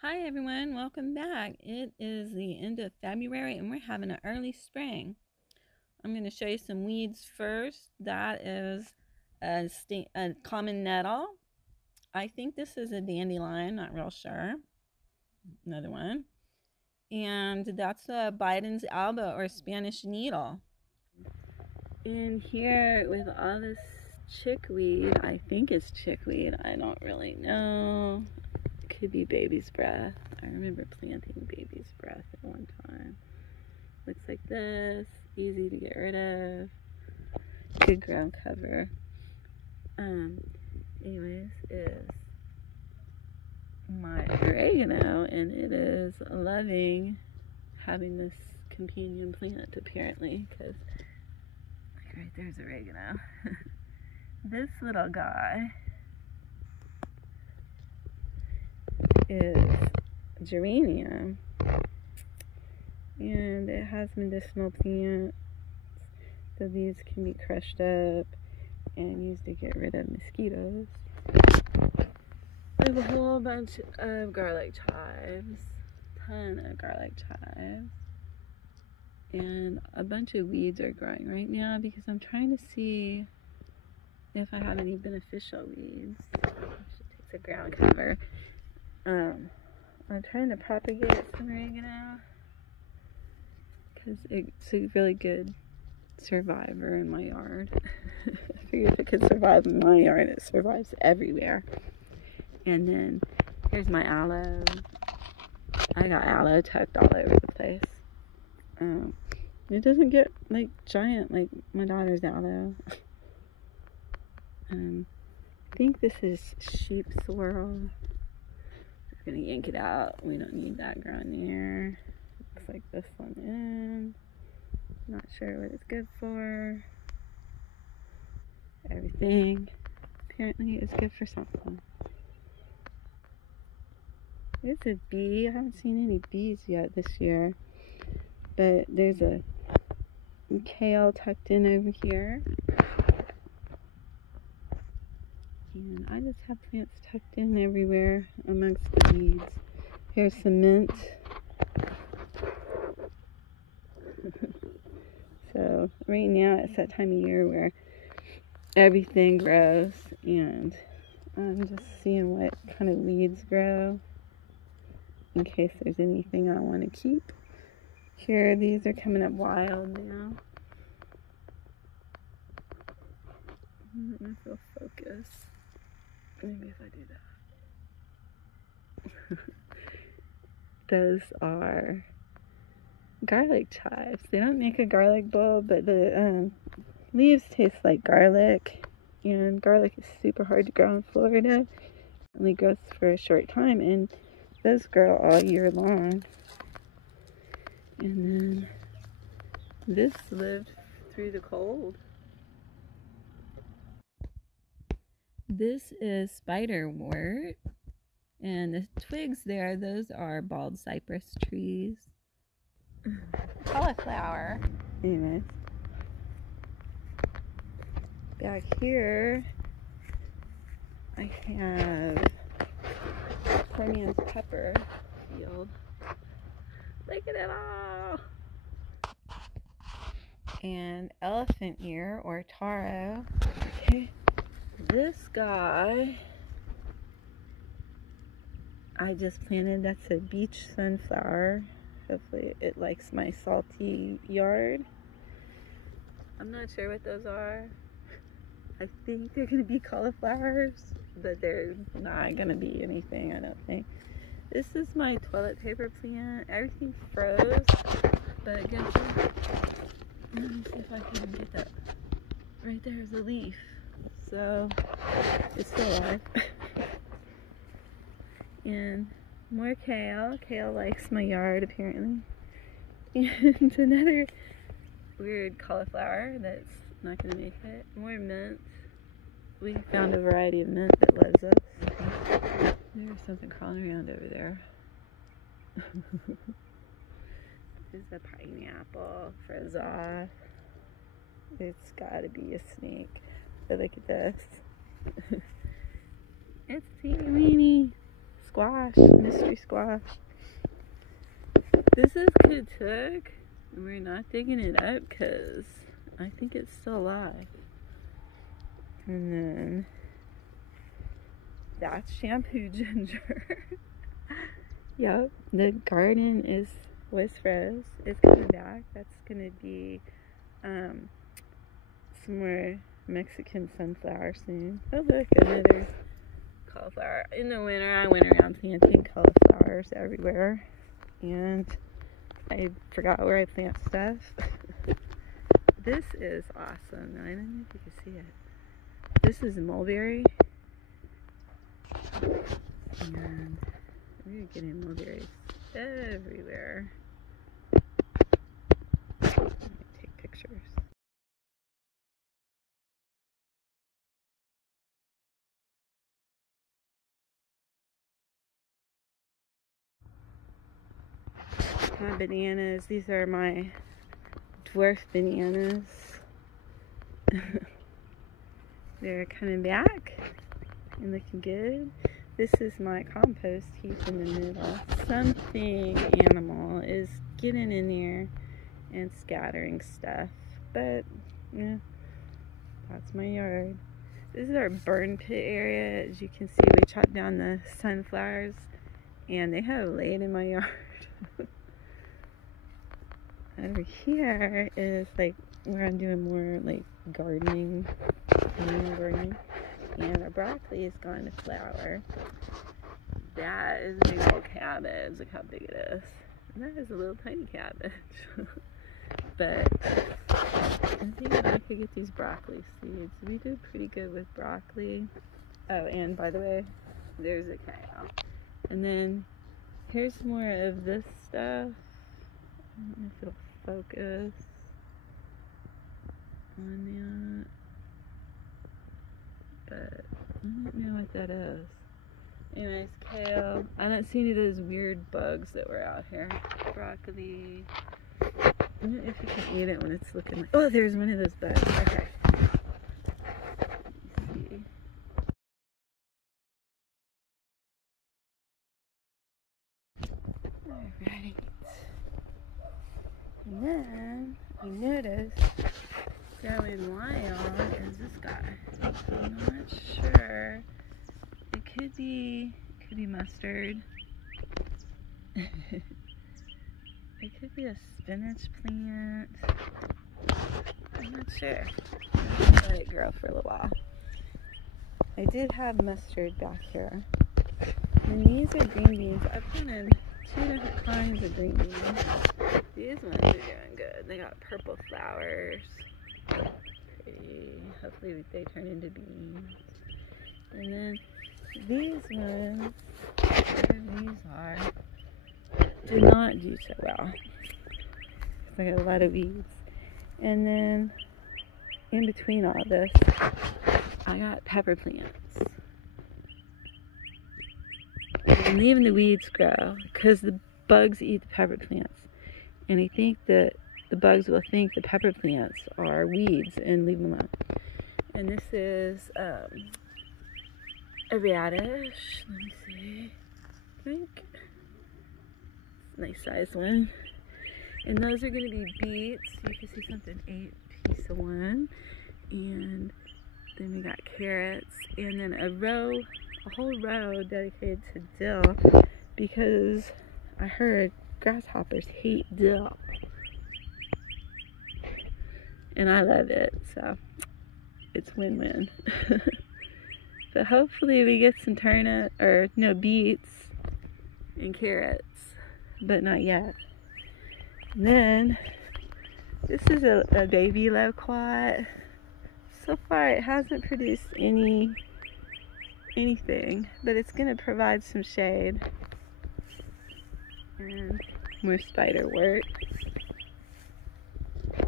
Hi everyone, welcome back. It is the end of February and we're having an early spring. I'm going to show you some weeds first. That is a common nettle. I think this is a dandelion, not real sure. Another one. And that's a Biden's alba or Spanish needle. In here with all this chickweed, I think it's chickweed, I don't really know. Could be baby's breath. I remember planting baby's breath at one time. Looks like this, easy to get rid of, good ground cover. Anyways, is my oregano, and it is loving having this companion plant apparently, because like right there's oregano. This little guy is geranium, and it has medicinal plants. The leaves can be crushed up and used to get rid of mosquitoes. I have a whole bunch of garlic chives, ton of garlic chives, and a bunch of weeds are growing right now because I'm trying to see if I have any beneficial weeds. I should take the ground cover. I'm trying to propagate some oregano because it's a really good survivor in my yard. I figured if it could survive in my yard, it survives everywhere. And then here's my aloe. I got aloe tucked all over the place. It doesn't get like giant like my daughter's aloe. I think this is sheep sorrel. We're gonna yank it out. We don't need that growing there. Looks like this one in. Not sure what it's good for. Everything apparently is good for something. There's a bee. I haven't seen any bees yet this year. But there's a kale tucked in over here. And I just have plants tucked in everywhere amongst the weeds. Here's some mint. So right now it's that time of year where everything grows, and I'm just seeing what kind of weeds grow in case there's anything I want to keep. Here, these are coming up wild now. Let me feel focus. Maybe if I do that. Those are garlic chives. They don't make a garlic bulb, but the leaves taste like garlic, and garlic is super hard to grow in Florida. It only grows for a short time, and those grow all year long. And then this lived through the cold. This is spiderwort, and the twigs there, those are bald cypress trees. Cauliflower. Anyways, back here I have Permian's pepper field. Look at it all! And elephant ear or taro. Okay. This guy I just planted. That's a beach sunflower. Hopefully it likes my salty yard. I'm not sure what those are. I think they're gonna be cauliflowers, but they're not gonna be anything, I don't think. This is my toilet paper plant. Everything froze, but guess what? Let me see if I can get that. Right there is a leaf. So it's still alive. And more kale. Kale likes my yard apparently. And another weird cauliflower that's not gonna make it. More mint. We found a variety of mint that loves us. There's something crawling around over there. This is a pineapple froze off. It's gotta be a snake. But look at this. It's teeny weeny squash, mystery squash. This is Katuk, and we're not digging it up because I think it's still alive. And then that's shampoo ginger. Yep, the garden was froze. It's coming back. That's gonna be some more Mexican sunflower soon. Oh look, another cauliflower. In the winter, I went around planting cauliflowers everywhere, and I forgot where I plant stuff. This is awesome. I don't know if you can see it. This is mulberry, and we're getting mulberries everywhere. Let me take pictures. My bananas, these are my dwarf bananas. They're coming back and looking good. This is my compost heap in the middle. Something animal is getting in there and scattering stuff, but yeah, that's my yard. This is our burn pit area. As you can see, we chopped down the sunflowers and they have laid in my yard. Over here is like where I'm doing more like gardening, and our broccoli has gone to flower. That is a big old cabbage. Look how big it is. And that is a little tiny cabbage. But I think I could get these broccoli seeds. We do pretty good with broccoli. Oh, and by the way, there's a cow. And then here's more of this stuff. I don't know if it'll focus on that, but I don't know what that is. Anyways, kale. I don't see any of those weird bugs that were out here. Broccoli. I don't know if you can eat it when it's looking like... Oh, there's one of those bugs. Okay. Let's see. Alright. And then I noticed growing wild is this guy. I'm not sure. It could be mustard. It could be a spinach plant. I'm not sure. I'm gonna let it grow for a little while. I did have mustard back here. And these are green beans. I've planted 2 different kinds of green beans. These ones are doing good. They got purple flowers. Pretty. Hopefully they turn into beans. And then these ones, whatever these are, did not do so well. I got a lot of weeds. And then in between all this, I got pepper plants. I'm leaving the weeds grow because the bugs eat the pepper plants. And I think that the bugs will think the pepper plants are weeds and leave them alone. And this is a radish. Let me see. I think it's a nice size one. And those are going to be beets. You can see something 8-piece of one. And then we got carrots. And then a whole row dedicated to dill, because I heard grasshoppers hate dill. And I love it, so it's win-win. But hopefully we get some beets and carrots, but not yet. And then this is a baby loquat. So far it hasn't produced anything, but it's gonna provide some shade and more spider work,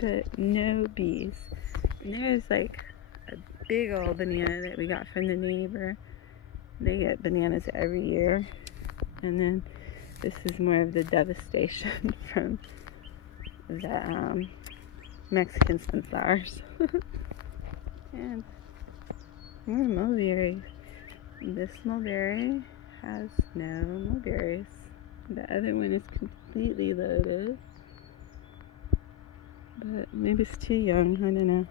but no bees. And there's like a big old banana that we got from the neighbor. They get bananas every year. And then this is more of the devastation from the Mexican sunflowers. And more mulberries. This mulberry has no mulberries. The other one is completely loaded. But maybe it's too young, I don't know.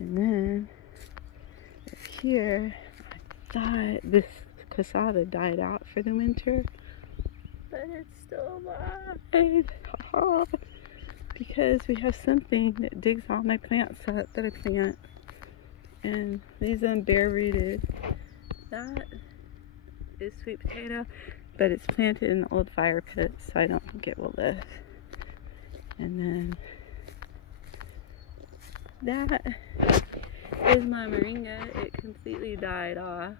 And then up here, I thought this cassava died out for the winter, but it's still alive. Because we have something that digs all my plants up that I plant, and leaves them bare rooted. That is sweet potato, but it's planted in the old fire pit, so I don't think it will live. And then that is my moringa. It completely died off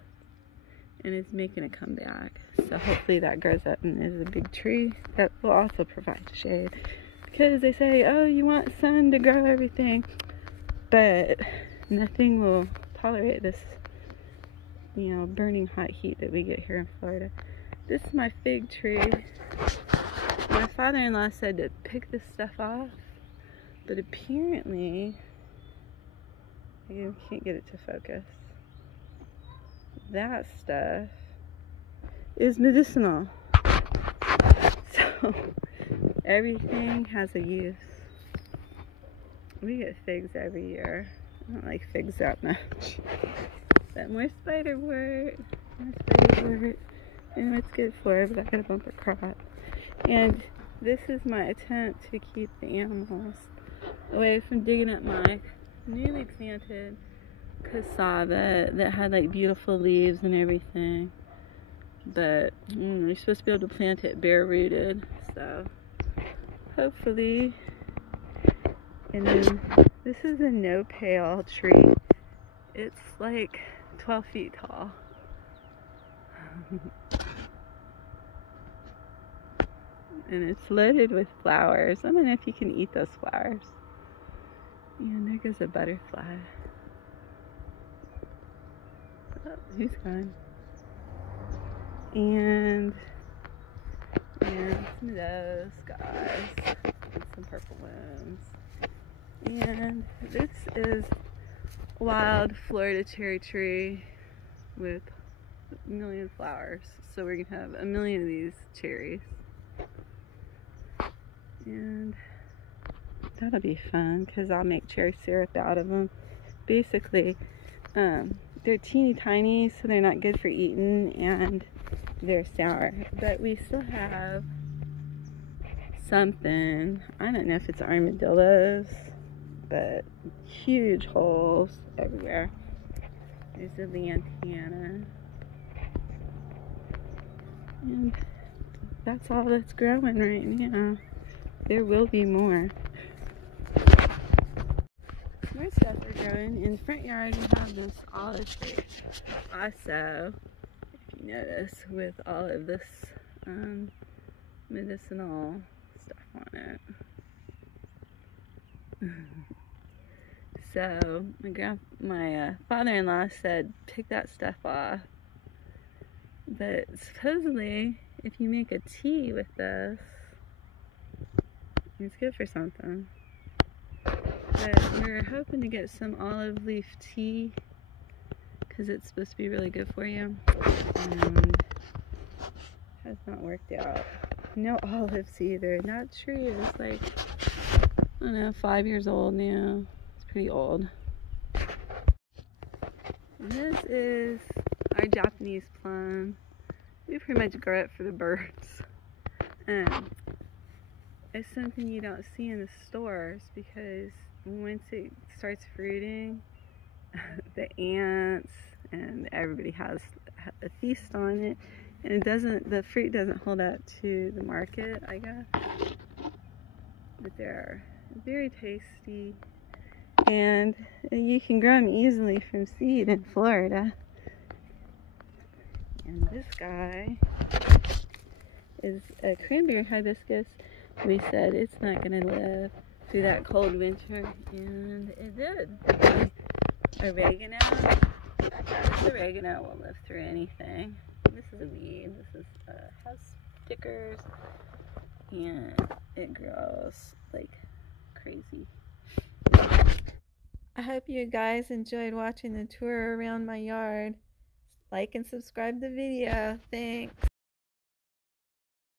and is making a comeback. So hopefully that grows up and is a big tree that will also provide shade. Because they say, oh, you want sun to grow everything, but nothing will tolerate this, you know, burning hot heat that we get here in Florida. This is my fig tree. My father-in-law said to pick this stuff off, but apparently, I can't get it to focus. That stuff is medicinal. So everything has a use. We get figs every year. I don't like figs that much. But more spiderwort. I know it's good for it, but I got a bumper crop. And this is my attempt to keep the animals away from digging up my newly planted cassava that had like beautiful leaves and everything. But you're supposed to be able to plant it bare rooted, so hopefully. And then this is a nopal tree. It's like 12 feet tall. And it's loaded with flowers. I don't know if you can eat those flowers. And there goes a butterfly. Oh, he's gone. And some of those guys. And some purple ones. And this is wild Florida cherry tree with a million flowers. So we're gonna have a million of these cherries. And that'll be fun because I'll make cherry syrup out of them. Basically, they're teeny tiny, so they're not good for eating, and they're sour. But we still have something, I don't know if it's armadillos, but huge holes everywhere. There's a lantana. And that's all that's growing right now. There will be more. More stuff are growing. In the front yard, we have this olive tree. Also, if you notice, with all of this medicinal stuff on it. So, my father-in-law said, pick that stuff off. But supposedly, if you make a tea with this, it's good for something. But we're hoping to get some olive leaf tea because it's supposed to be really good for you. And has not worked out. No olives either. That tree is like, I don't know, 5 years old now. It's pretty old. And this is our Japanese plum. We pretty much grow it for the birds. It's something you don't see in the stores because once it starts fruiting, the ants and everybody has a feast on it, and the fruit doesn't hold up to the market, I guess. But they're very tasty, and you can grow them easily from seed in Florida. And this guy is a cranberry hibiscus. We said it's not going to live through that cold winter, and it did. Oregano. This oregano will live through anything. This is a weed. This is has stickers, and it grows like crazy. I hope you guys enjoyed watching the tour around my yard. Like and subscribe the video. Thanks.